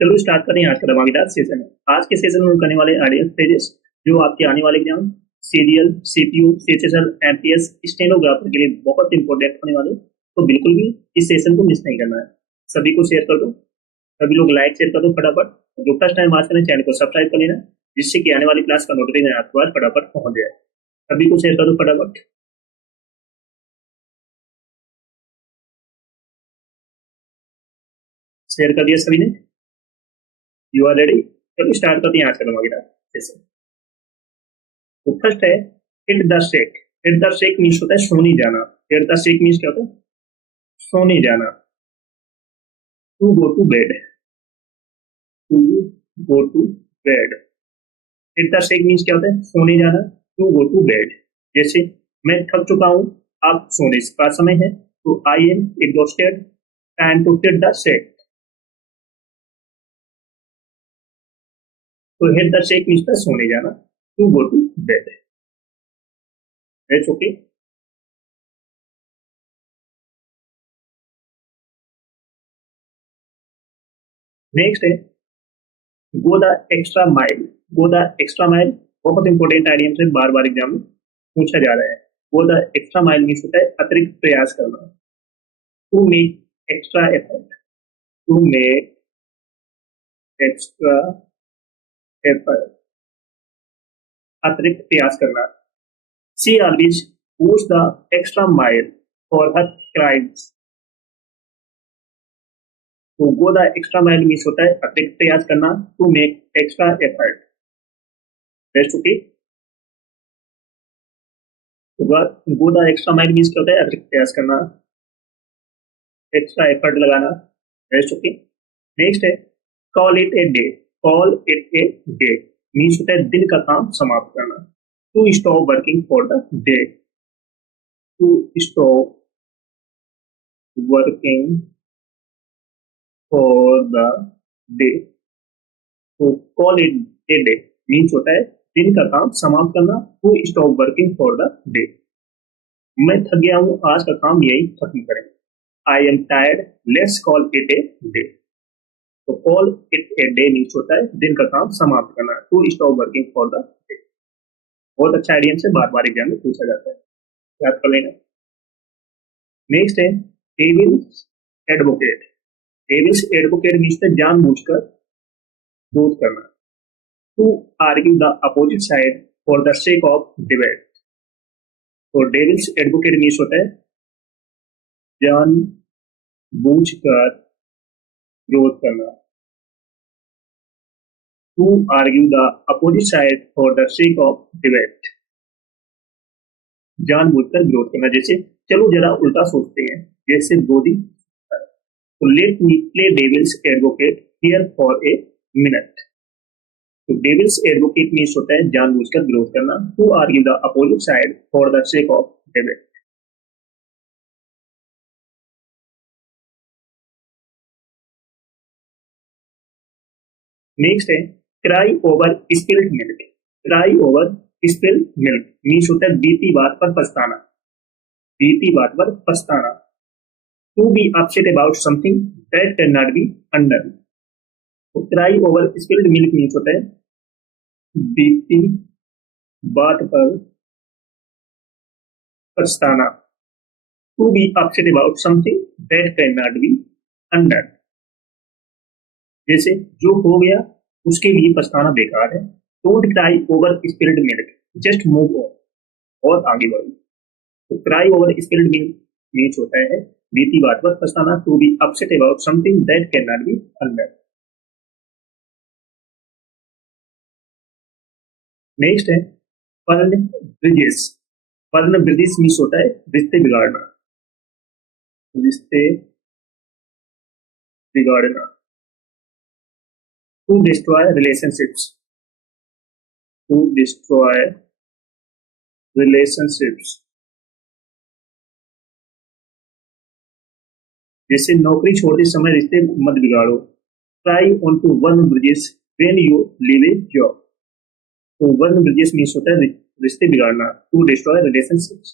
चलो स्टार्ट करें आज का धमाकेदार सेशन। आज के सेशन में हम करने वाले आइडियल फ्रेजेस जो आपके आने वाले exam serial, CPU, CHSL, MPS, stenographer के लिए बहुत इंपॉर्टेंट होने वाले, तो बिल्कुल भी इस सेशन को मिस नहीं करना है। सभी को शेयर कर दो, सभी लोग लाइक शेयर कर दो फटाफट। जो फर्स्ट टाइम आज करें चैनल को सब्सक्राइब कर लेना, जिससे कि आने वाली क्लास का नोटिफिकेशन आपके पास फटाफट पहुंच जाए। सभी को शेयर कर दो फटाफट। शेयर कर दिया सभी ने? You are ready? चलो स्टार्ट करते हैं आज का धमाकेदार सेशन। तो फर्स्ट है hit the sack. Hit the shake means होता है सोने जाना। हिट द शेक मीन्स क्या होता है? सोने जाना। To go to bed. To go to bed. Hit the shake means क्या होता है? सोने जाना। To go to bed. जैसे मैं थक चुका हूं, अब सोने का समय है, तो I am exhausted, time to hit the shake. तो हिट द शेक मीन्स सोने जाना। To go to bed. That's okay. Next है go the extra mile. Go the extra mile बहुत इंपॉर्टेंट आइडिया से बार बार एग्जाम में पूछा जा रहा है। Go the extra mile means होता है अतिरिक्त प्रयास करना। To make extra effort. To make extra effort, अतिरिक्त प्रयास करना। She always goes the extra mile for her clients. तो go the extra mile means होता है अतिरिक्त प्रयास करना। To make extra effort. Best okay. Go the extra mile means क्या होता है? अतिरिक्त प्रयास करना, एक्स्ट्रा एफर्ट लगाना। Best okay. नेक्स्ट है call it a day. Call it a day means होता है दिन का काम समाप्त करना। To stop working for the day. To stop working for the day. तो call it a day means होता है दिन का काम समाप्त करना। To stop working for the day. मैं थक गया हूं, आज का काम यही खत्म करें। I am tired, let's call it a day. तो call it a day means होता है दिन का काम समाप्त करना। To stop working for the day. बहुत अच्छा आइडिया से बार बार एग्जाम में पूछा जाता है, याद कर लेना। नेक्स्ट है devil's advocate. Devil's advocate means है जानबूझकर विरोध करना। To argue the opposite side for the sake of debate. तो डेविल्स एडवोकेट मीन्स होता है जानबूझकर विरोध करना। To argue the opposite side for the sake of debate, जानबूझकर विरोध करना। जैसे चलो जरा उल्टा सोचते हैं, जैसे गोदी। तो let me play devil's advocate here for a minute. तो डेविल्स एडवोकेट मीन्स होता है जानबूझकर विरोध करना। To argue the opposite side for the sake of debate. Next है cry over spilled milk. Cry over spilled milk means होता है बीती बात पर पछताना। बीती बात पर पछताना। To be upset about something that can not be undone. तो cry over spilled milk means होता है बीती बात पर पछताना। To be upset about something that can not be undone. जैसे जो हो गया उसके लिए पछताना बेकार है। Don't cry over spilled milk, just move on, और आगे बढ़ो। तो cry over spilled milk means होता है बीती बात पर पछताना। To be upset about something that can not be undone. Next है पर्ण ब्रिजेस। पर्ण ब्रिजेस मीन्स होता है रिश्ते बिगाड़ना। रिश्ते बिगाड़ना। To destroy relationships. To destroy relationships. जैसे नौकरी छोड़ते समय रिश्ते मत बिगाड़ो। Try on to one bridges when you leave a job. तो वन ब्रिजेस मीन्स होता है रिश्ते बिगाड़ना। To destroy relationships.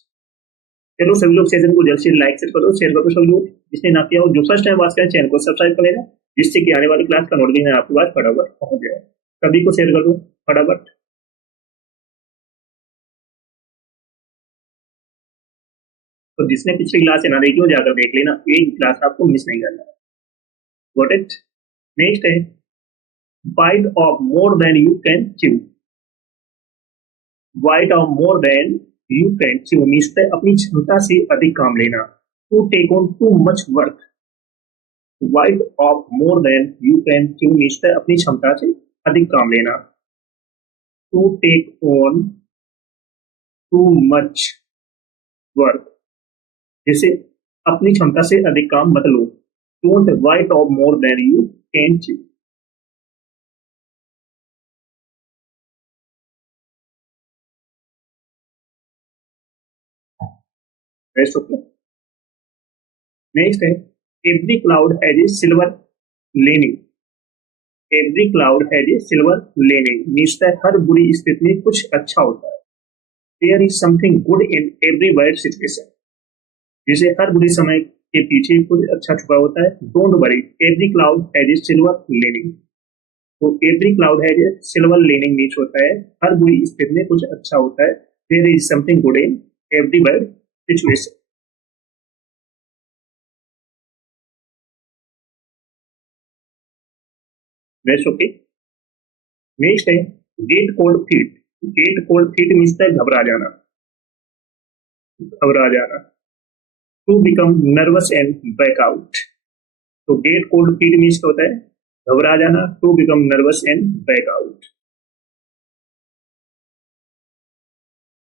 चलो सभी लोग सेशन को जल्द से लाइक करो, शेयर करो। सभी लोग जिसने ना किया हो, जो फर्स्ट टाइम वॉच करें चैनल को सब्सक्राइब कर लेना, जिससे कि आने वाली क्लास का नोटिफिकेशन आपके पास फटाफट पहुंच जाए। सभी को शेयर कर दो फटाफट। तो जिसने पिछली क्लास से ना देखी हो जाकर देख लेना, एक क्लास आपको मिस नहीं करना। Got it? नेक्स्ट है bite off more than you can chew. Bite off more than you can chew means अपनी क्षमता से अधिक काम लेना। To take on too much work. Bite off more than you can chew means अपनी क्षमता से अधिक काम लेना। To take on too much work, जैसे अपनी क्षमता से अधिक काम मत लो। Don't bite off more than you can chew. Next है every cloud has a silver lining. Every cloud has a silver lining means हर बुरी स्थिति में कुछ अच्छा होता है। There is something good in every bad situation, जैसे हर बुरी समय के पीछे कुछ अच्छा छुपा होता है। Don't worry every cloud has a silver lining. तो every cloud has a silver lining means होता है हर बुरी स्थिति में कुछ अच्छा होता है। There is something good in every bad situation. Next okay. Next है get cold feet. Get cold feet means घबरा जाना। घबरा जाना। To become nervous and back out. तो गेट कोल्ड फीट मीन्स होता है घबरा जाना। To become nervous and back out,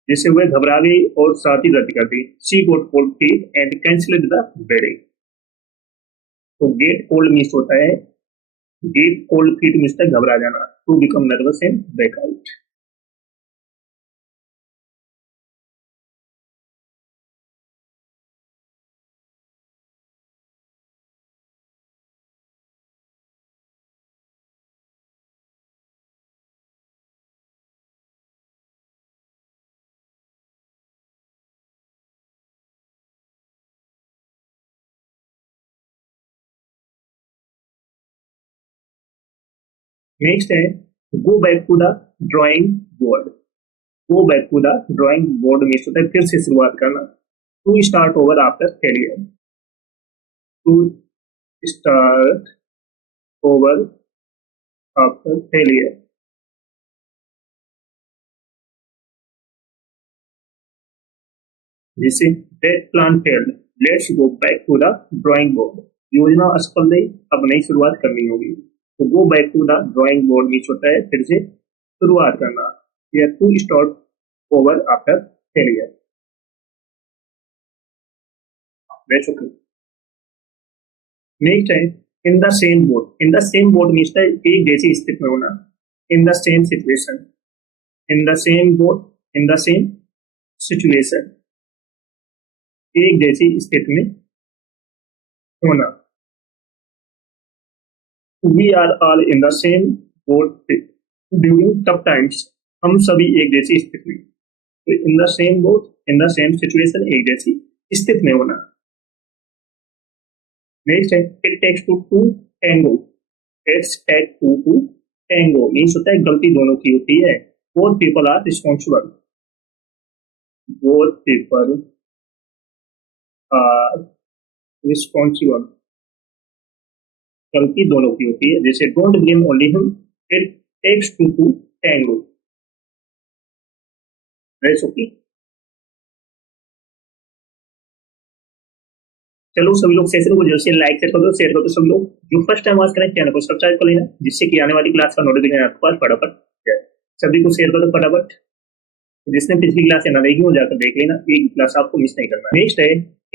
जिससे वह घबरा गई और साथ ही रद्द कर दी। She got cold feet and cancelled the wedding. तो गेट कोल्ड मीन्स होता है गेट कोल्ड फीट मीन्स घबरा जाना। To become nervous and back out. Next है go back to the drawing board. Go back to the drawing board means होता है फिर से शुरुआत करना। To start over after failure. To start over after failure, जिसे that plan failed let's go back to the drawing board. योजना असफल रही, अब नई शुरुआत करनी होगी। तो go back to the drawing board means होता है फिर से शुरुआत करना, या to start over after failure. That's okay. Next है in the same boat. In the same boat means एक जैसी स्थिति में होना। In the same situation. In the same boat, in the same situation, एक जैसी स्थिति में होना। We are all in the same boat during tough times. हम सभी एक जैसी स्थिति में। तो in the same boat, in the same situation, एक जैसी स्थिति में होना। नेक्स्ट है it takes two tango. It's take two tango means होता है गलती दोनों की होती है। Both people are responsible. Both people are responsible, गलती दोनों की होती है। जैसे don't blame only him, it takes two tango. Okay. चलो सभी लोग सेशन को जल्द से लाइक कर दो, शेयर कर दो। सभी लोग जो फर्स्ट टाइम आज करें चैनल को सब्सक्राइब कर लेना, जिससे कि आने वाली क्लास का नोटिफिकेशन आपके पास फटाफट जाए। सभी को शेयर कर दो फटाफट। जिसने पिछली क्लास से ना देखी हो जाकर देख लेना, एक क्लास आपको मिस नहीं करना। नेक्स्ट है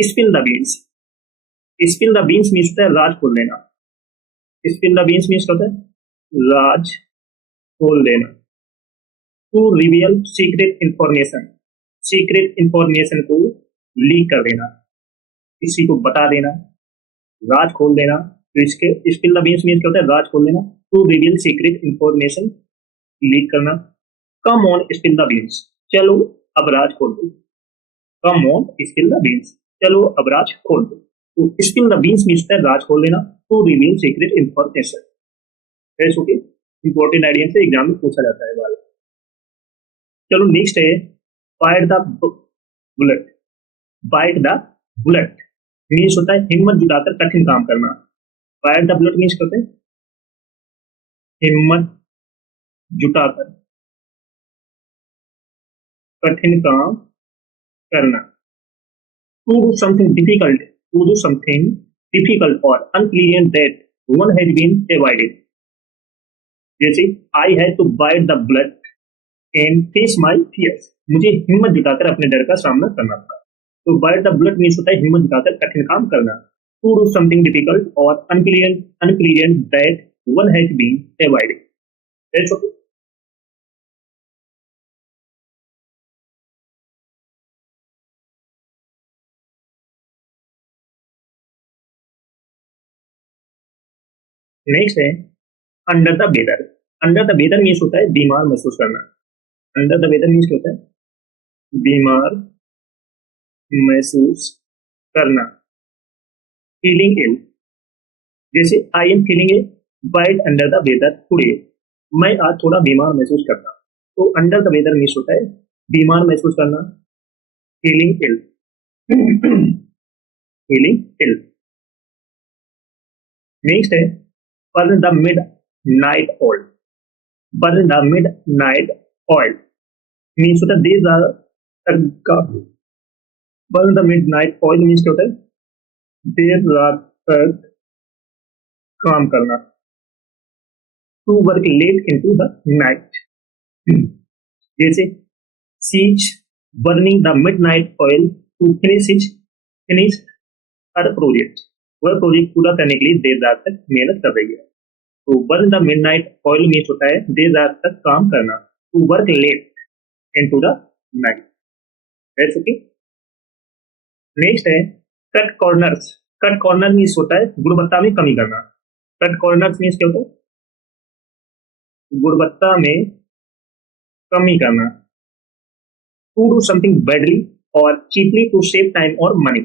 spill the beans. Spill the beans means होता है राज खोल देना। स्पिल द बीन्स मीन्स होता है राज खोल देना। To reveal secret information. Secret information को लीक कर देना, किसी को बता देना, राज खोल देना। तो इसके स्पिल द बीन्स मीन्स क्या होता है राज खोल देना। To reveal secret information, leak करना। Come on spill the beans, चलो अब राज खोल दो। Come on spill the beans, चलो अब राज खोल दो। तो स्पिन द बीन्स मीन्स होता है राज खोल लेना, to reveal secret information. Okay, important idea से एग्जाम में पूछा जाता है वाला। चलो नेक्स्ट है bite the bullet. Bite the bullet means होता है हिम्मत जुटाकर कठिन काम करना। बाइट द बुलेट मीन्स करते हैं हिम्मत जुटाकर कठिन काम करना। To do something difficult, to do something difficult और unpleasant that one has been avoided. जैसे I had to bite the bullet and face my fears, मुझे हिम्मत जुटाकर अपने डर का सामना करना पड़ा। तो बाइट द बुलेट मीन्स होता है हिम्मत जुटाकर कठिन काम करना। टू डू समथिंग डिफिकल्ट और unpleasant that one has been avoided. That's okay. Next है under the weather. Under the weather means होता है बीमार महसूस करना। अंडर द वेदर मीन्स होता है बीमार महसूस करना। फीलिंग इल, जैसे I am feeling a bit under the weather today, मैं आज थोड़ा बीमार महसूस करता हूँ। तो अंडर द वेदर मीन्स होता है बीमार महसूस करना, feeling ill, feeling ill. Next है burn the midnight oil. Burn the midnight oil means होता है देर रात तक का। Burn the midnight oil means क्या होता है देर रात तक काम करना। To work late into the night, जैसे she's burning the midnight oil to finish her project, वह प्रोजेक्ट पूरा करने के लिए देर रात तक मेहनत कर रही है। तो burn the midnight oil means होता है देर रात तक काम करना। To work late into the night. That's okay. Next है cut corners. Cut corner means होता है गुणवत्ता में कमी करना। कट कॉर्नर्स मीन्स क्या होता है गुणवत्ता में कमी करना। टू डू समथिंग बैडली और चीपली टू सेव टाइम और मनी।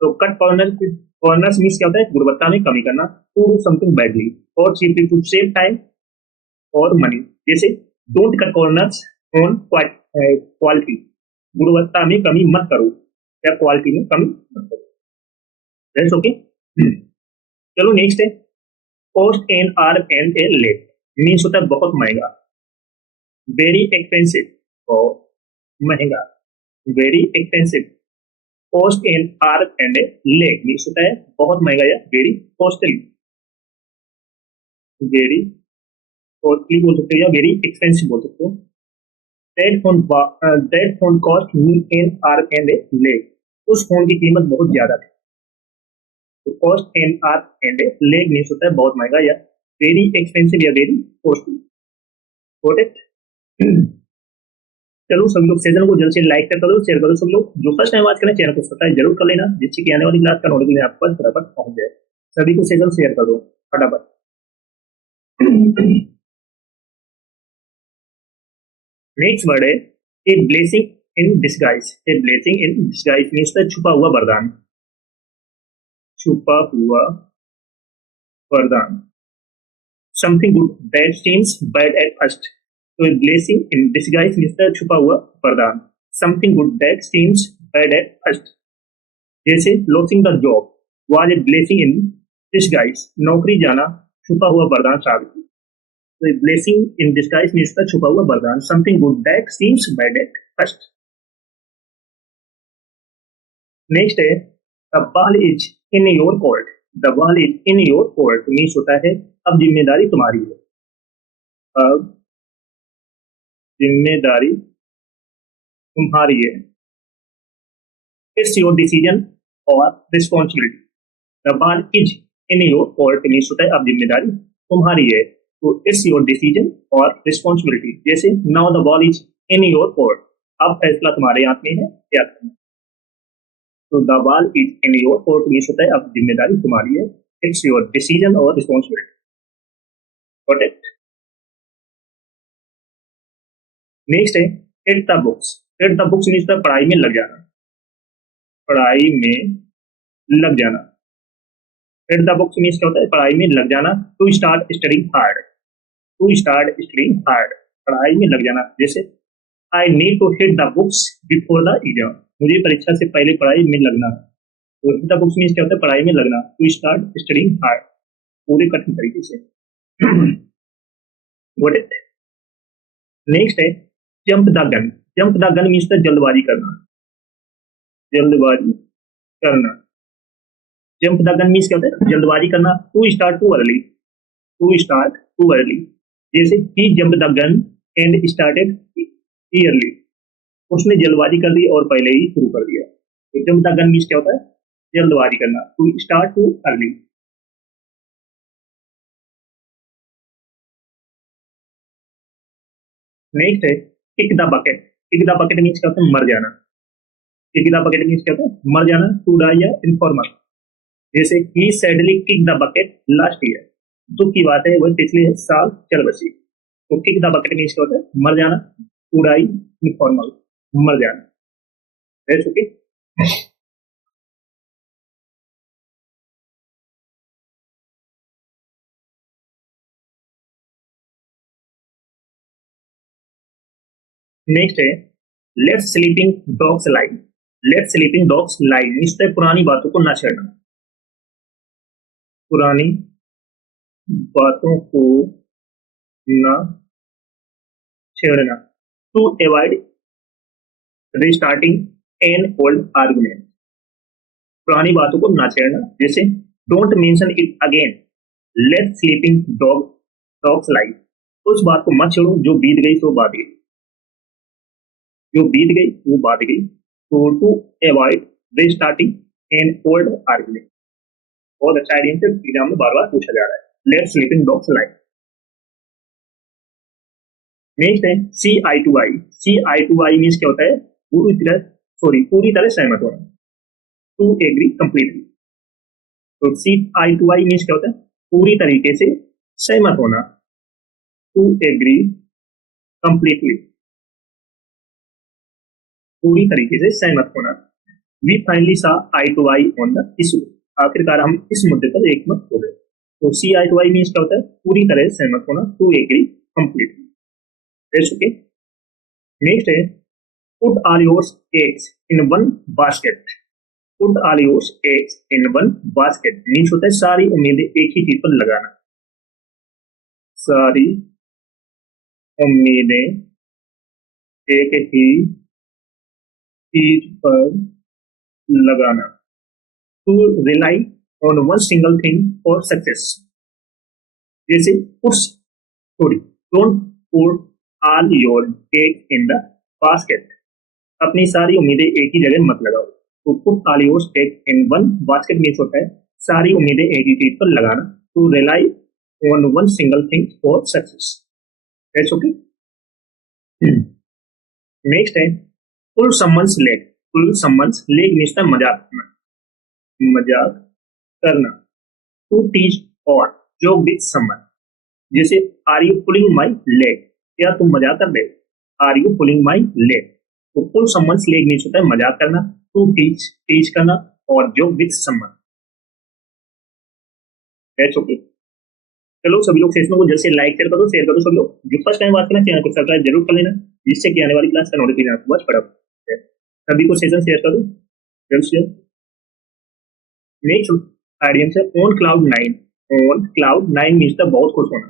तो कट कॉर्नर्स मीन्स क्या होता है गुणवत्ता में कमी करना। टू डू समथिंग बैडली और चीपली टू सेव टाइम और मनी। जैसे don't cut corners on quality, गुणवत्ता में कमी मत करो या क्वालिटी में कमी मत करो। That's okay. चलो नेक्स्ट है cost an arm and a leg means होता है बहुत महंगा, वेरी एक्सपेंसिव और महंगा, very expensive. Cost an arm and a leg means होता है बहुत महंगा या वेरी कॉस्टली, वेरी कॉस्टली बोल सकते हो या वेरी एक्सपेंसिव बोल सकते हो। That phone cost me an arm and a leg, उस फोन की कीमत बहुत ज्यादा थी। तो cost an arm and a leg means होता है बहुत महंगा या वेरी एक्सपेंसिव या वेरी कॉस्टली। Got it. चलो सब लोग सेशन को जल्द से लाइक कर दो, शेयर करो। सब लोग जो फर्स्ट टाइम आज करें चैनल को सब्सक्राइब जरूर कर लेना, जिससे कि आने वाली क्लास का नोटिफिकेशन आप पर फटाफट पहुंच जाए। सभी को सेशन शेयर कर दो फटाफट। नेक्स्ट वर्ड है a blessing in disguise. A blessing in disguise means छुपा हुआ वरदान, छुपा हुआ वरदान। Something good that seems bad at first. तो a blessing in disguise means छुपा हुआ वरदान। Something good that seems bad at first. जैसे losing the job was a blessing in disguise, नौकरी जाना छुपा हुआ वरदान साबित हुआ। तो ब्लेसिंग इन डिस्गाइज मीन्स छुपा हुआ वरदान। Something good that seems bad at first. Next है the ball is in your court. The ball is in your court means होता है अब जिम्मेदारी तुम्हारी है, अब जिम्मेदारी तुम्हारी है। इट्स योर डिसीजन और responsibility. The ball is in your court means होता है अब जिम्मेदारी तुम्हारी है। तो इट्स योर डिसीजन और रिस्पॉन्सिबिलिटी। जैसे now the ball is in your court, अब फैसला तुम्हारे हाथ में है क्या करना। तो the ball is in your court means होता है अब जिम्मेदारी तुम्हारी है। इट्स योर डिसीजन और रिस्पॉन्सिबिलिटी। Got it. नेक्स्ट है hit the books. Hit the books means पढ़ाई में लग जाना, पढ़ाई में लग जाना। हिट द बुक्स मीन्स क्या होता है, पढ़ाई में लग जाना। To start studying hard, to start studying hard, पढ़ाई में लग जाना। जैसे I need to hit the books before the exam, मुझे परीक्षा से पहले पढ़ाई में लगना। तो हिट द बुक्स मीन्स क्या होता है, पढ़ाई में लगना। टू स्टार्ट स्टडिंग हार्ड, पूरे कठिन तरीके से। Got it? नेक्स्ट है jump the gun, jump the gun means जल्दबाजी करना, जल्दबाजी करना। जंप द गन मीन्स क्या होता है, जल्दबाजी करना। To start too early, to start too early. जैसे ही jump the gun and started early, उसने जल्दबाजी कर दी और पहले ही शुरू कर दिया। तो जंप द गन मीन्स क्या होता है, जल्दबाजी करना। To start too early. Next है kick the bucket, kick the bucket means क्या होता है, मर जाना। किक द बकेट मीन्स क्या होता है, मर जाना। टू डाई या इनफॉर्मल। जैसे ही sadly kick the bucket last year, दुख की बात है वह पिछले साल चल बसी। तो किक द बकेट मीन्स क्या होता है, मर जाना। टू डाई इनफॉर्मल, मर जाना। That's okay. नेक्स्ट है let sleeping dogs lie, let sleeping dogs lie means पुरानी बातों को ना छेड़ना, पुरानी बातों को ना छेड़ना। To avoid restarting an old argument, पुरानी बातों को ना छेड़ना। जैसे don't mention it again, let sleeping dogs lie, उस बात को मत छेड़ो जो बीत गई सो बात गई, जो बीत गई वो बात गई। तो to avoid restarting an old argument, बहुत अच्छा आइडिया से एग्जाम में बार बार पूछा जा रहा है। Let sleeping dogs lie. Next है see eye to eye, see eye to eye means क्या होता है, पूरी तरह सहमत होना। To agree completely. तो see eye to eye means क्या होता है, पूरी तरीके से सहमत होना। टू एग्री कंप्लीटली, पूरी तरीके से सहमत होना। We finally saw eye to eye on the issue, आखिरकार हम इस मुद्दे पर एक मत हो गए। तो see eye to eye means क्या होता है, पूरी तरह से सहमत होना। To agree completely. That's okay. Next है put all your eggs in one basket, put all your eggs in one basket means होता है सारी उम्मीदें एक ही चीज पर लगाना, सारी उम्मीदें एक ही चीज पर लगाना। To rely on one single thing for success. जैसे push sorry don't put all your egg in the basket, अपनी सारी उम्मीदें एक ही जगह मत लगाओ। तो put all your egg in one basket means होता है सारी उम्मीदें एक ही चीज पर लगाना। To rely on one single thing for success. That's okay. Next है pull someone's leg, pull someone's leg means मजाक करना, मजाक करना। To tease or joke with someone. जैसे are you pulling my leg, क्या तुम मजाक कर रहे हो, are you pulling my leg. तो पुल समन्स लेग मीन्स होता है मजाक करना। टू टीच, टीच करना, और joke with someone. That's okay. चलो सभी लोग सेशन को जल्द से लाइक कर दो, शेयर कर दो। सब लोग जो फर्स्ट टाइम बात करना चैनल को सब्सक्राइब जरूर कर लेना, जिससे कि आने वाली क्लास का नोटिफिकेशन आपको बस पड़ा। सभी को सेशन शेयर कर दो जल्द से। नेक्स्ट आइडियम है on cloud nine, on cloud nine means बहुत खुश होना,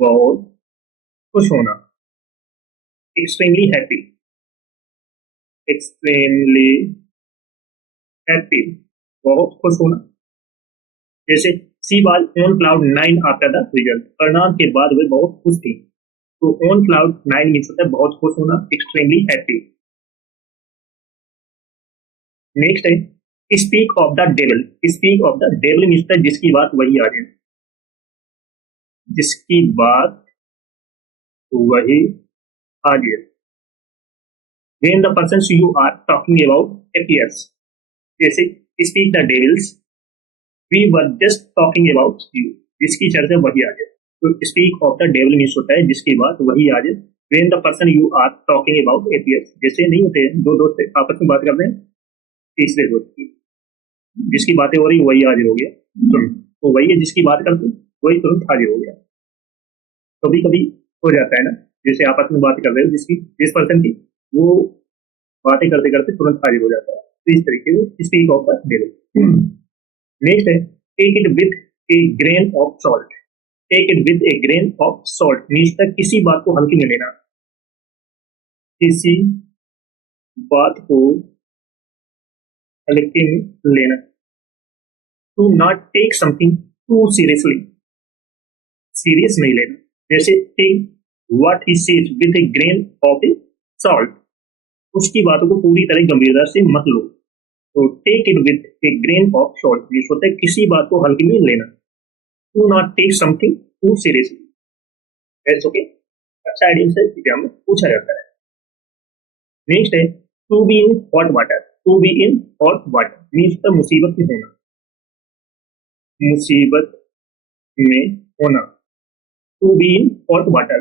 बहुत खुश होना। एक्सट्रीमली हैप्पी, एक्सट्रीमली हैप्पी, बहुत खुश होना। जैसे she was on cloud nine after the result, परिणाम के बाद वे बहुत खुश थी। तो ऑन क्लाउड नाइन मीन्स होता है बहुत खुश होना, एक्सट्रीमली हैप्पी। नेक्स्ट है speak of the devil, speak of the devil means जिसकी बात वही आ जाए, जिसकी बात वही आ जाए। When the persons you are talking about appears, जैसे speak the devils, we were just talking about you, जिसकी चर्चा वही आ जाए। तो speak of the devil means होता है जिसकी बात वही आ जाए। When the person you are talking about appears, जैसे नहीं होते दो दोस्त आपस में बात करते हैं तीसरे दोस्त की, जिसकी बातें हो रही वही हाजिर हो गया तुरंत, तो वही है जिसकी बात करते वही तुरंत हाजिर हो गया। कभी कभी हो जाता है ना, जैसे आपस में बात कर रहे हो जिस पर्सन की, वो बातें करते करते तुरंत हाजिर हो जाता है, तो इस तरीके से speak of the devil. Next है take it with a grain of salt. Take it with a grain of salt means तक किसी बात को हल्के में लेना, किसी बात को हल्के में लेना। To not take something too seriously, serious नहीं लेना। जैसे take what he says with a grain of a salt, उसकी बातों को पूरी तरह गंभीरता से मत लो। तो take it with a grain of salt means होता है किसी बात को हल्के में लेना। To not take something too seriously, that's okay. अच्छा आइडिया से एग्जाम में पूछा जाता है। नेक्स्ट है to be in hot water. To be in hot water means the मुसीबत में होना, मुसीबत में होना। To be in hot water,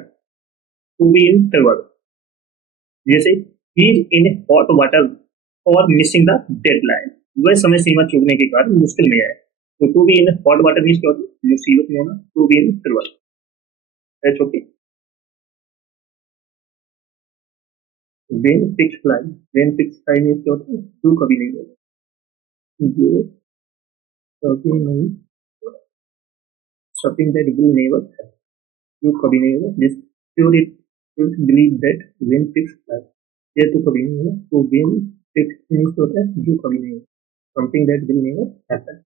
to be in trouble. जैसे ही इन हॉट वाटर और मिसिंग द डेडलाइन, वह समय सीमा चूकने के कारण मुश्किल में है। तो to be in hot water means क्या होता है, मुसीबत में होना। To be in trouble, that's okay. When pigs fly, when pigs fly means क्या होता है, जो कभी नहीं होगा, जो कभी नहीं, something that will never happen, जो कभी नहीं होगा। जिस pure it believe that when pigs fly, ये तो कभी नहीं होगा। तो वेन फिक्स मीन्स होता है जो कभी नहीं होगा, something that will never happen.